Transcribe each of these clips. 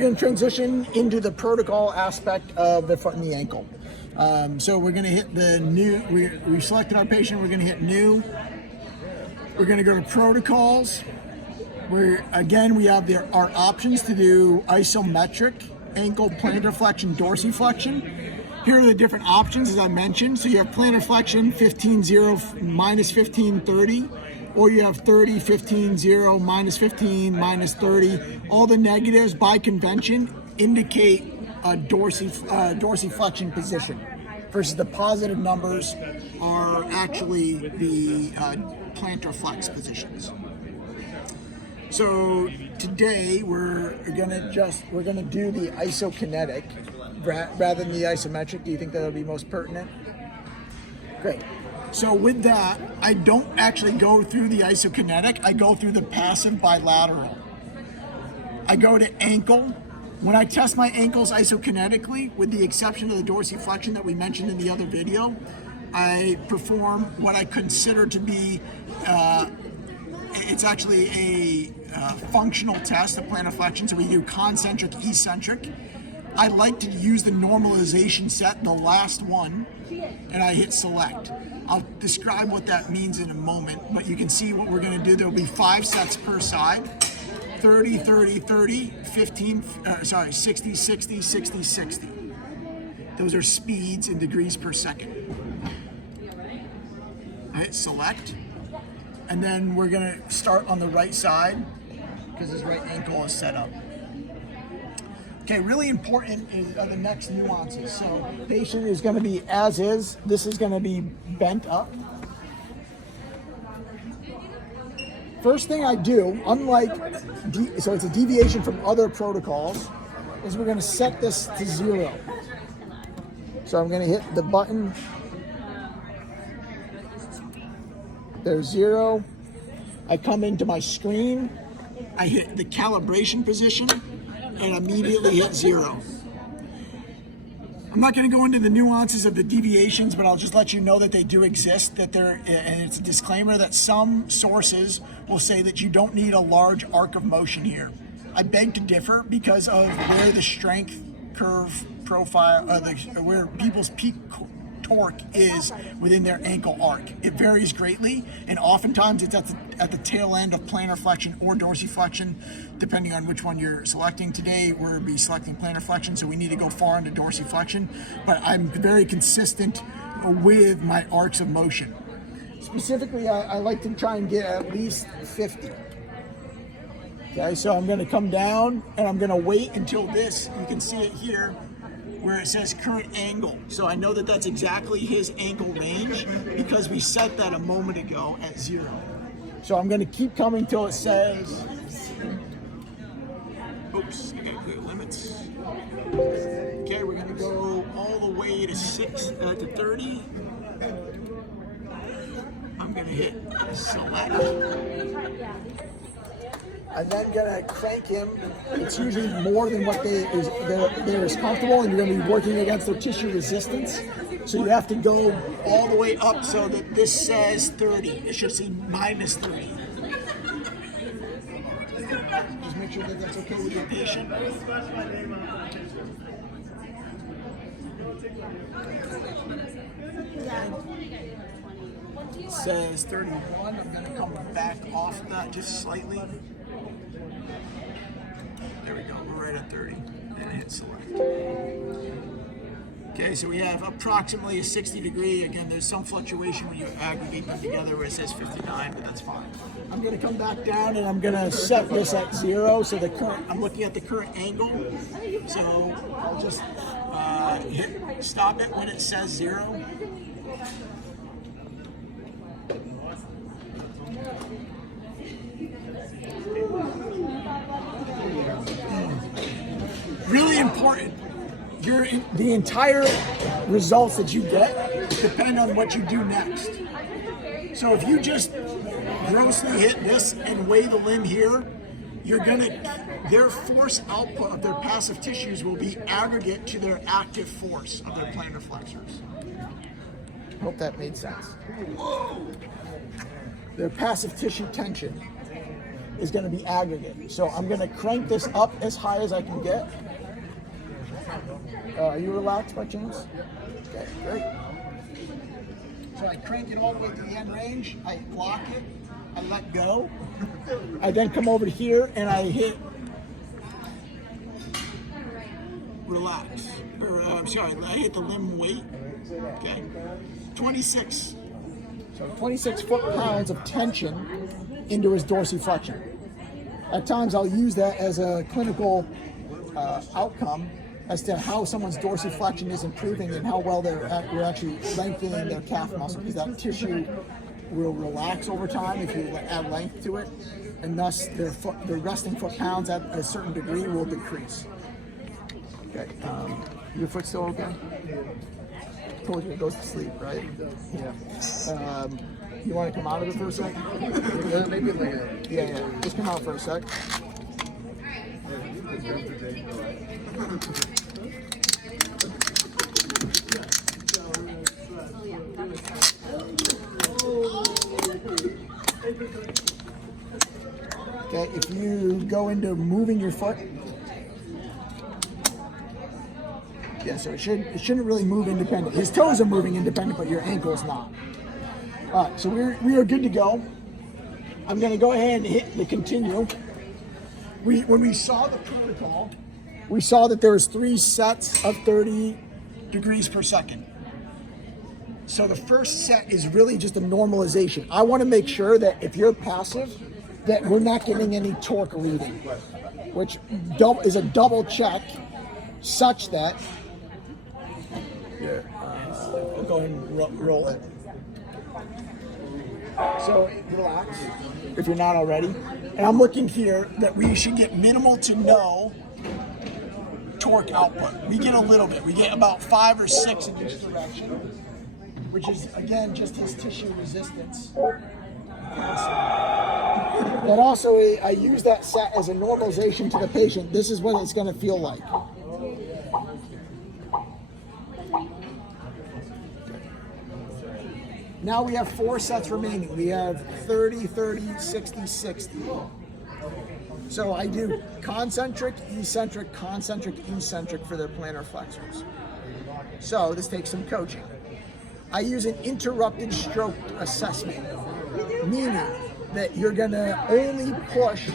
We're going to transition into the protocol aspect of the foot and the ankle. So we're going to hit the new, we've selected our patient, we're going to hit new. We're going to go to protocols. Again, we have our options to do isometric, ankle plantar flexion, dorsiflexion. Here are the different options, as I mentioned. So you have plantar flexion, 15-0, minus 15-30, or you have 30, 15-0, minus 15, minus 30. All the negatives by convention indicate a dorsiflexion position, versus the positive numbers are actually the plantar flex positions. So today we're gonna do the isokinetic rather than the isometric. Do you think that'll be most pertinent? Great. So with that, I don't actually go through the isokinetic. I go through the passive bilateral. I go to ankle. When I test my ankles isokinetically, with the exception of the dorsiflexion that we mentioned in the other video, I perform what I consider to be it's actually a functional test of plantar flexion. So we do concentric, eccentric. I like to use the normalization set, the last one, and I hit select. I'll describe what that means in a moment, but you can see what we're going to do. There will be 5 sets per side: 30, 30, 30, 15, 60, 60, 60, 60. Those are speeds in degrees per second. I hit select. And then we're gonna start on the right side because his right ankle is set up. Okay, really important are the next nuances. So patient is gonna be as is. This is gonna be bent up. First thing I do, so it's a deviation from other protocols, is we're gonna set this to 0. So I'm gonna hit the button. There's 0. I come into my screen, I hit the calibration position, and immediately hit 0. I'm not going to go into the nuances of the deviations, but I'll just let you know that they do exist, and it's a disclaimer that some sources will say that you don't need a large arc of motion here. I beg to differ because of where the strength curve profile, where people's peak torque is within their ankle arc. It varies greatly, and oftentimes it's at the tail end of plantar flexion or dorsiflexion, depending on which one you're selecting. Today we'll be selecting plantar flexion, so we need to go far into dorsiflexion, but I'm very consistent with my arcs of motion. Specifically, I like to try and get at least 50. Okay, so I'm going to come down and I'm going to wait until this, you can see it here, where it says current angle. So I know that that's exactly his ankle range because we set that a moment ago at 0. So I'm going to keep coming till it says, oops, I got clear limits. Okay, we're going to go all the way to 30. I'm going to hit select. I'm then gonna crank him. It's usually more than what they're comfortable, and you're gonna be working against their tissue resistance. So you have to go all the way up so that this says 30. It should say minus 30. Just make sure that that's okay with your patient. It says 31. I'm gonna come back off that just slightly. There we go, we're right at 30, and hit select. Okay, so we have approximately a 60 degree. Again, there's some fluctuation when you aggregate them together where it says 59, but that's fine. I'm gonna come back down and I'm gonna set this at 0, so I'm looking at the current angle. So I'll just stop it when it says 0. Really important. The entire results that you get depend on what you do next. So if you just grossly hit this and weigh the limb here, their force output of their passive tissues will be aggregate to their active force of their plantar flexors. Hope that made sense. Whoa. Their passive tissue tension is going to be aggregate. So I'm going to crank this up as high as I can get. Are you relaxed by chance? Okay, great. So I crank it all the way to the end range. I lock it. I let go. I then come over here and I hit relax. Or I'm sorry, I hit the limb weight. Okay, 26. So 26 foot-pounds of tension into his dorsiflexion. At times I'll use that as a clinical outcome as to how someone's dorsiflexion is improving and how well we're actually lengthening their calf muscle, because that tissue will relax over time if you add length to it, and thus their resting foot-pounds at a certain degree will decrease. Okay, your foot still okay? I told you it goes to sleep, right? Yeah. You want to come out of it for a sec? Maybe like yeah. Just come out for a sec. Okay, if you go into moving your foot, yeah, so it shouldn't really move independent. His toes are moving independent, but your ankle's not. All right, so we are good to go. I'm going to go ahead and hit the continue. When we saw the protocol, we saw that there was 3 sets of 30 degrees per second. So the first set is really just a normalization. I want to make sure that if you're passive, that we're not getting any torque reading, which is a double check such that, I'll go ahead and roll it. So relax, if you're not already. And I'm looking here that we should get minimal to no torque output. We get a little bit. We get about 5 or 6 in each direction, which is, again, just his tissue resistance. But also, I use that set as a normalization to the patient. This is what it's going to feel like. Now we have 4 sets remaining. We have 30, 30, 60, 60. So I do concentric, eccentric, concentric, eccentric for their plantar flexors. So this takes some coaching. I use an interrupted stroke assessment, meaning that you're going to only push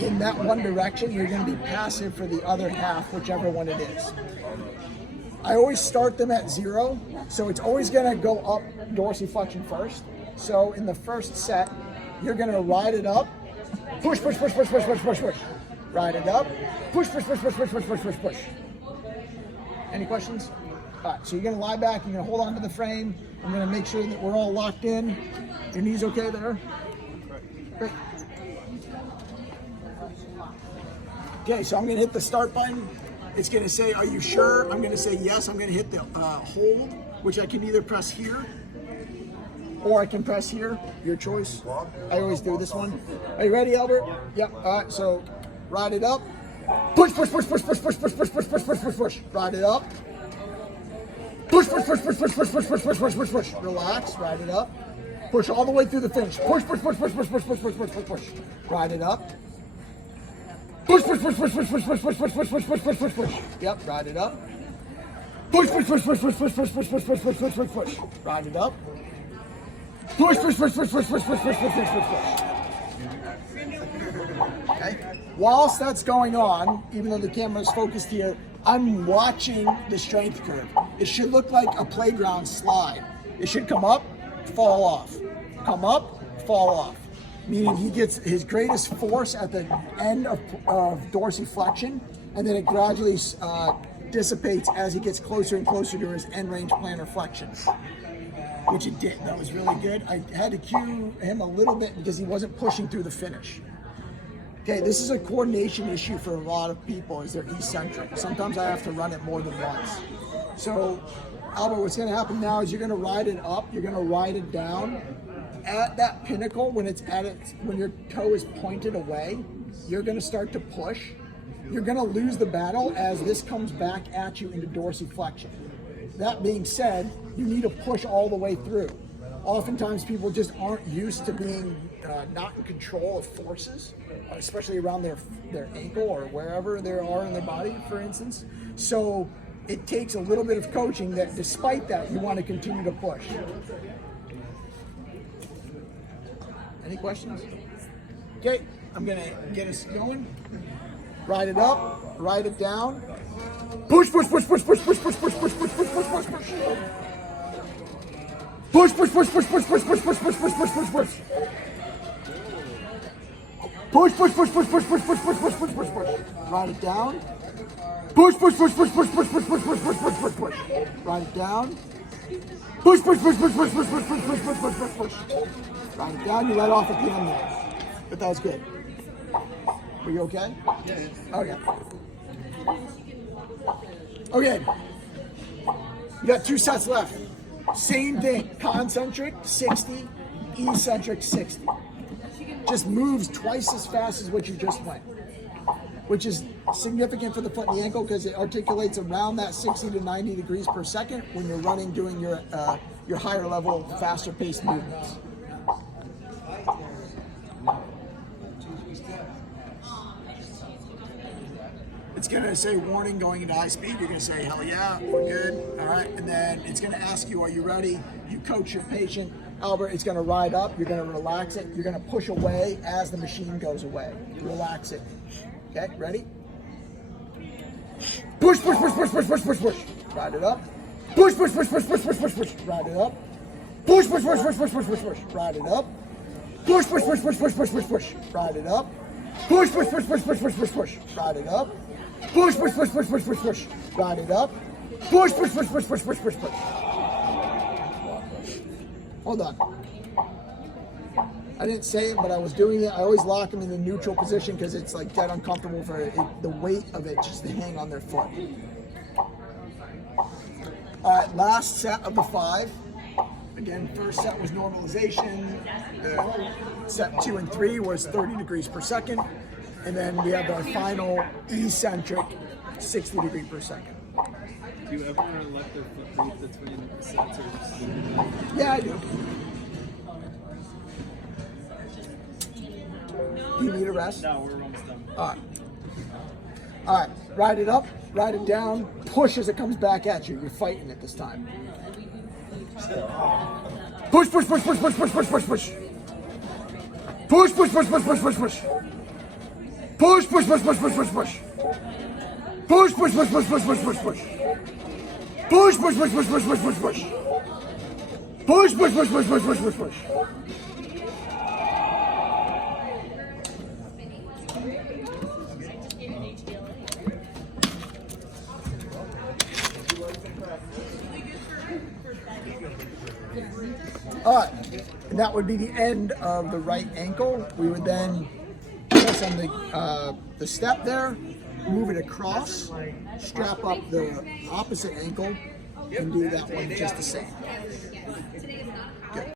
in that one direction. You're going to be passive for the other half, whichever one it is. I always start them at 0, so it's always going to go up dorsiflexion first. So in the first set, you're going to ride it up, push, push, push, push, push, push, push, push. Ride it up, push, push, push, push, push, push, push, push, push. Any questions? All right, so you're going to lie back, you're going to hold on to the frame. I'm going to make sure that we're all locked in. Your knees okay there? Great. Okay, so I'm going to hit the start button. It's going to say, are you sure? I'm going to say yes. I'm going to hit the hold, which I can either press here or I can press here. Your choice. I always do this one. Are you ready, Albert? Yep. All right, so ride it up. Push, push, push, push, push, push, push, push, push, push, push, push, push. Ride it up. Push, push, push, push, push, push, push, push, push, push, push, push. Relax. Ride it up. Push all the way through the finish. Push, push, push, push, push, push, push, push, push, push, push. Ride it up. Push, push, push, push, push, push, push, push, push, push, push, push, push, push, push. Yep, ride it up. Push, push, push, push, push, push, push, push, push, push, push, push, push, push. Ride it up. Push, push, push, push, push, push, push, push, push, push, push, push. Okay. Whilst that's going on, even though the camera is focused here, I'm watching the strength curve. It should look like a playground slide. It should come up, fall off. Come up, fall off. Meaning he gets his greatest force at the end of dorsiflexion, and then it gradually dissipates as he gets closer and closer to his end range plantar flexion, which it did. That was really good. I had to cue him a little bit because he wasn't pushing through the finish. Okay, this is a coordination issue for a lot of people, is they're eccentric. Sometimes I have to run it more than once. So, Albert, what's going to happen now is you're going to ride it up, you're going to ride it down. At that pinnacle, when your toe is pointed away, you're going to start to push. You're going to lose the battle as this comes back at you into dorsiflexion. That being said, you need to push all the way through. Oftentimes people just aren't used to being not in control of forces, especially around their ankle or wherever they are in their body, for instance. So it takes a little bit of coaching that despite that, you want to continue to push. Any questions? Okay, I'm gonna get us going. Ride it up, ride it down. Push, push, push, push, push, push, push, push, push, push, push, push, push, push. Push, push, push, push, push, push, push, push, push, push, push, push, push. Push, push, push, push, push, push, push, push, push, push, push, push. Ride it down. Push, push, push, push, push, push, push, push, push, push, push, push, push. Ride it down. Push, push, push, push, push, push, push, push, push, push, push, push, push. Ride it down. You let off at the end there. But that was good. Were you okay? Yeah. Okay. Okay. You got 2 sets left. Same thing. Concentric 60, eccentric 60. Just moves twice as fast as what you just went, which is significant for the foot and the ankle because it articulates around that 60 to 90 degrees per second when you're running, doing your higher level, faster paced movements. It's going to say warning going into high speed. You're going to say, hell yeah, we're good. All right. And then it's going to ask you, are you ready? You coach your patient. Albert, it's going to ride up. You're going to relax it. You're going to push away as the machine goes away. Relax it. Okay, ready? Push, push, push, push, push, push, push, push. Ride it up. Push, push, push, push, push, push, push, push. Ride it up. Push, push, push, push, push, push, push, push. Ride it up. Push, push, push, push, push, push, push, push. Ride it up. Push, push, push, push, push, push, push, push. Ride it up. Push, push, push, push, push, push, push. Ride it up. Push, push, push, push, push, push, push, push. Hold on. I didn't say it, but I was doing it. I always lock them in the neutral position because it's like dead uncomfortable for the weight of it just to hang on their foot. All right, last set of the 5. Again, first set was normalization. Set 2 and 3 was 30 degrees per second. And then we have our final eccentric 60 degrees per second. Do you ever let their foot move between sets? Yeah, I do. Do you need a rest? No, we're almost done. All right. All right. Ride it up, ride it down, push as it comes back at you. You're fighting it this time. Push, push, push, push, push, push, push, push, push. Push, push, push, push, push, push, push. Push, push, push, push, push, push, push. Push, push, push, push, push, push, push, push. Push, push, push, push, push, push, push, push. Push, push, push, push, push, push, push, push. All right, and that would be the end of the right ankle. We would then press on the step there, move it across, strap up the opposite ankle, and do that one just the same. Good.